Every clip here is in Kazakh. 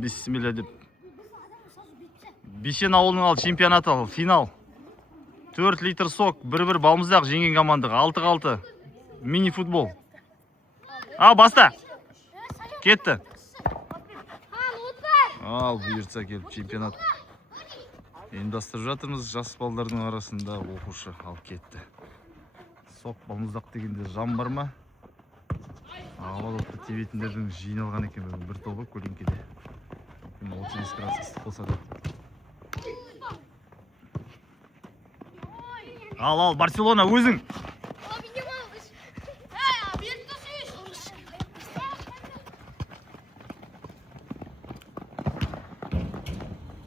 Bismillah деп. Бишен ауылының ал чемпионаты ал, финал. 4 литр сок, 1-1 балмұздақ жеңген командаға. 6-6. Мини футбол. Ал, баста. Кетті. Ал, бұйыртса келіп чемпионат. Ұйымдастырып жатырмыз, жас балдардың арасында оқушы. Ал, кетті. Сок, балмұздақ дегенде жан бар ма? Ауылықты тебетіндердің жиналған екен бір тобы көлеңкеде. 30 градус ыстық болса да. Ал, Барселона өзің.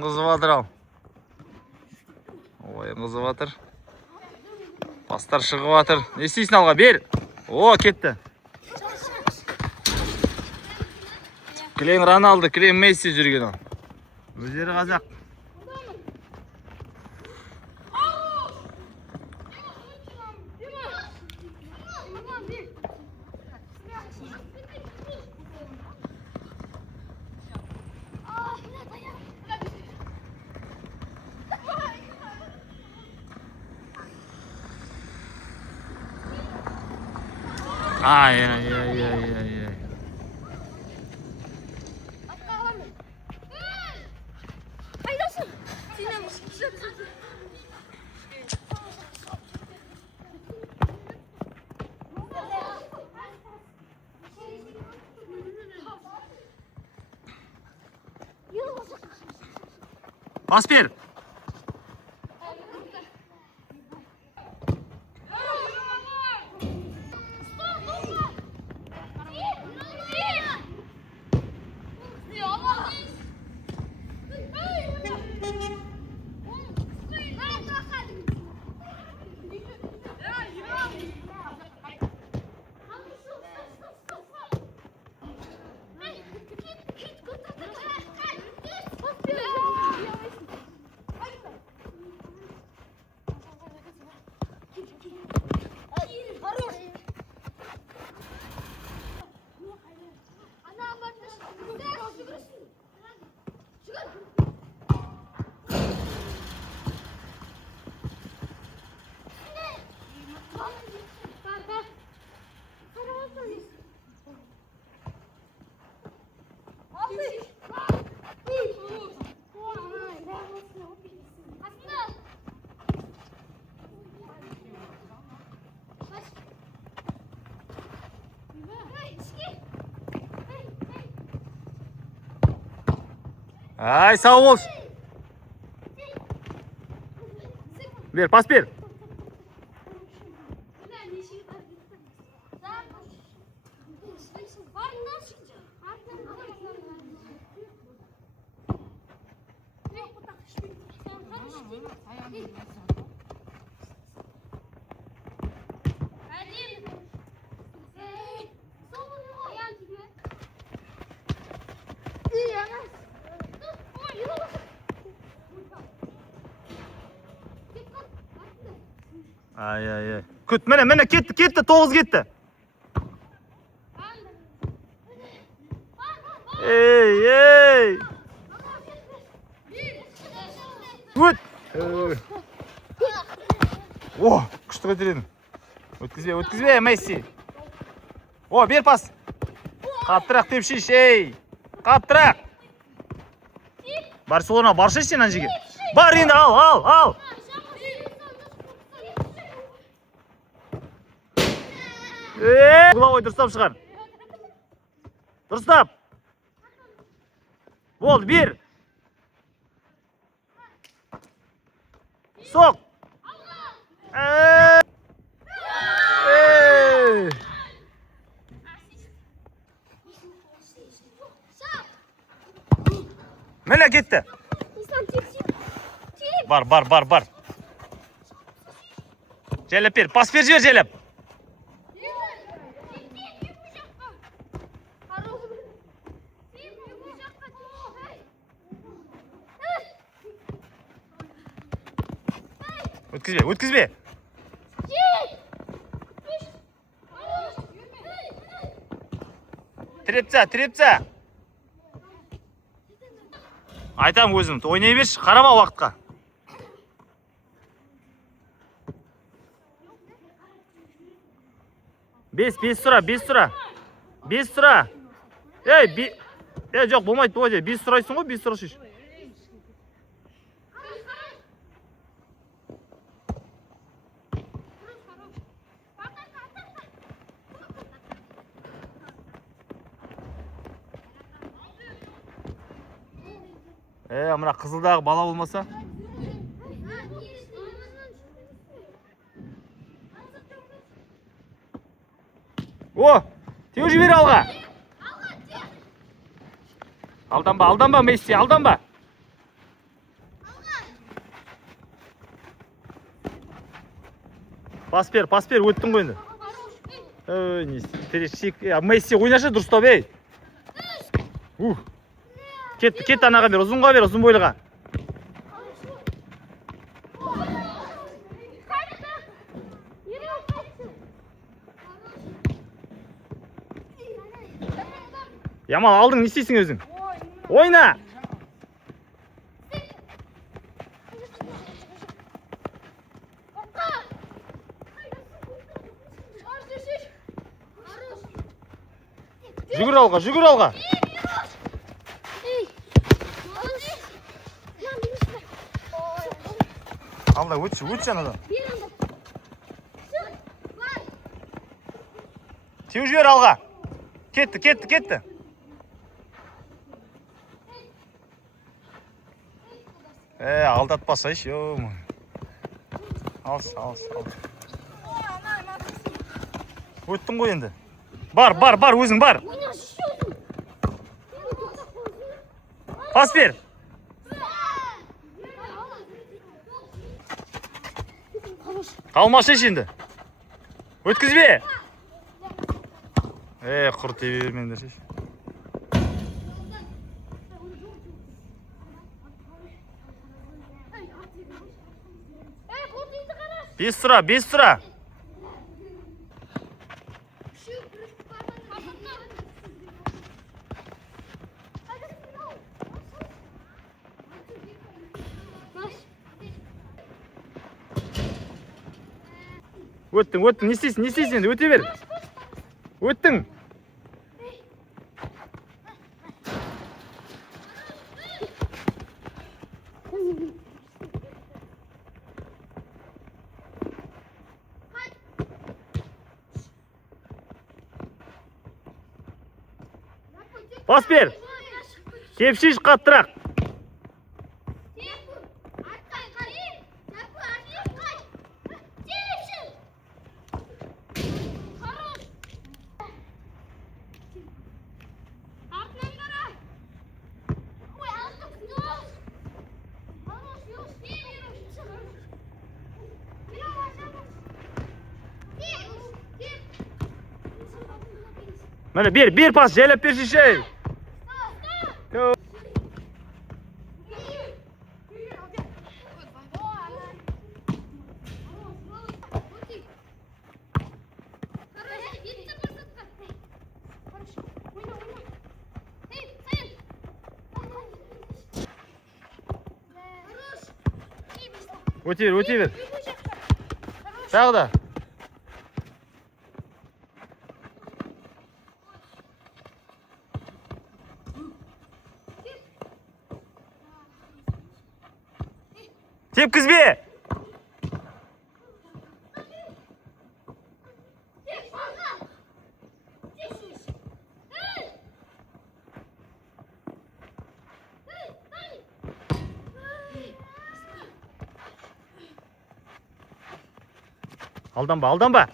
Қызып атыр ал. Ой, қызып атыр. Пастар шығып атыр. Не істейсің алға? Бер. О, кетті. Клейн Роналды, Клейн Месси жүрген ол. Өздері қазақ. Ай. Pas ver. Ай, сау бол. Бер, пас бер. Ай. Күт, міне, кетті, 9 кетті. Ей. Өт. О, күшті көтердің. Өткізбе, Месси. О, бер пас. Қаттырақ деп шеш, ей. Қаттырақ. Барселона, баршы сен анжеге. Бар енді, ал. Угловой дұрыстап шығар. Дұрыстап. Болды, бер. Соқ. Міне кетті. Бар. Желеп бер, пас бер жібер желеп. Өткізбе. Трепца. Айтам өзім, ойнай берші, қарама уақытқа. Бес сұра. Жоқ, болмайды, бес сұрайсың ғой, бес сұра шеш. Мына қызылдағы бала болмаса. Теу жібер алға. Алданба, Месси, алданба. Пас бер, өттің ғой енді. Месси ойнашы дұрыстап, ей. Кетті анаға бер, ұзынға бер, ұзын бойлыға. Ямал, алдың, не істейсің өзің? Ойна! Жүгір алға. Алда, өтші анадан. Теу жібер алға. Кетті. Алдатпасайш, ё-мо. Алыс. Өттің ғой енді. Бар, өзің бар. Пас бер. Қалмашы енді. Өткізбе. Құр тебе бермеңдер шеш. Бес сұра. Өттің, не істейсің енді, өте бер. Өттің. Пас бер. Кепшиш қаттырақ. Mana bir pas jelab bershi şey. Өте бер. Тағы да. Тепкізбе. Aldanba.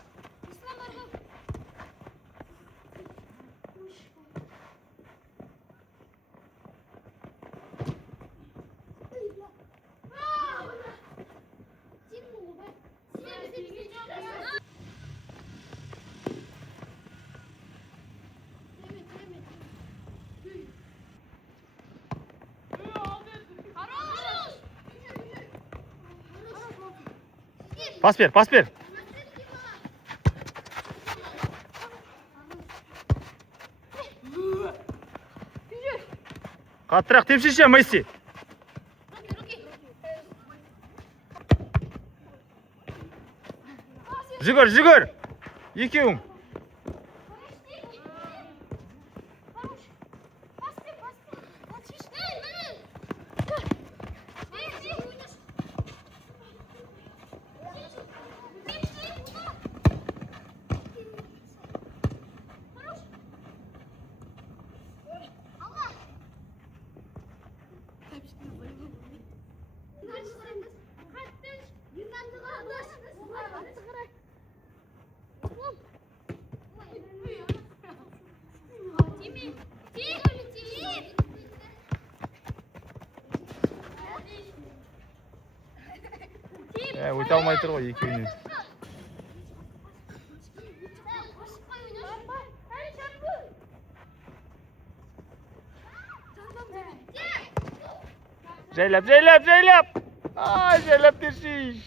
Pas ver. Қаттырақ тепшеше, Месси. жүгір. Екеуің. Өте алмай тұр ғой екеуінен. Жайлап. Ай, жайлап берші.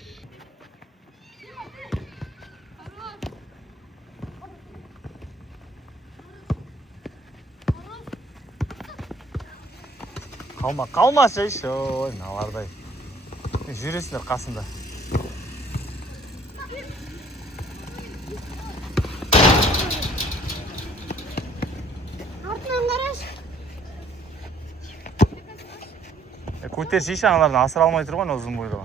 Қалмашы еще, налардай. Жүресіңдер қасында. Көтерші аналарын асыра алмай тұр ғой, ұзын бойлы.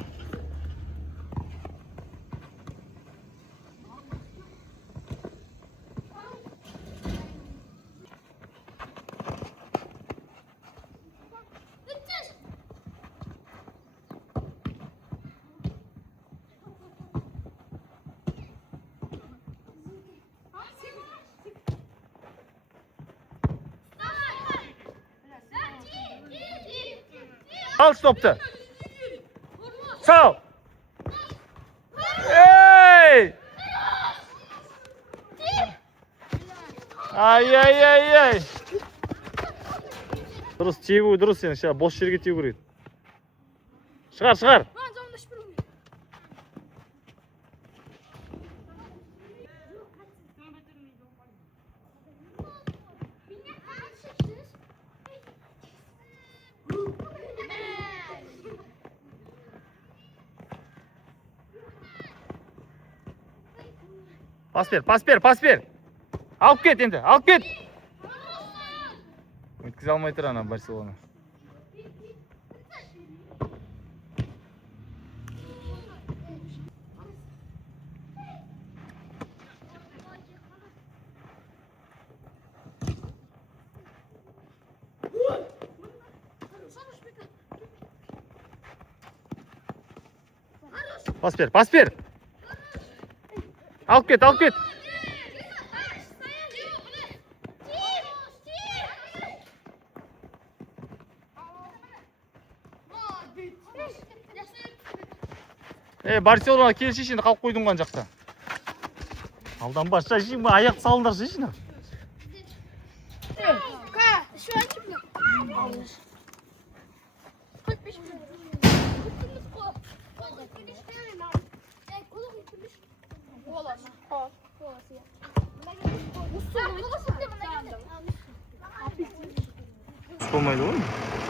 Al stopte. Sağ. Ey! Ай. Дұрыс тебу, дұрыс сен. Сейчас бос жерге тебу керек. Шығар. Пас бер. Алып кет енді, Өткізе алмай тұр ана Барселона. Пас бер. Алып кет. Барселона келші енді қалып қойдың ған жақта. Алдан баша жима, аяқ салындар жиына. Болмайды ғой.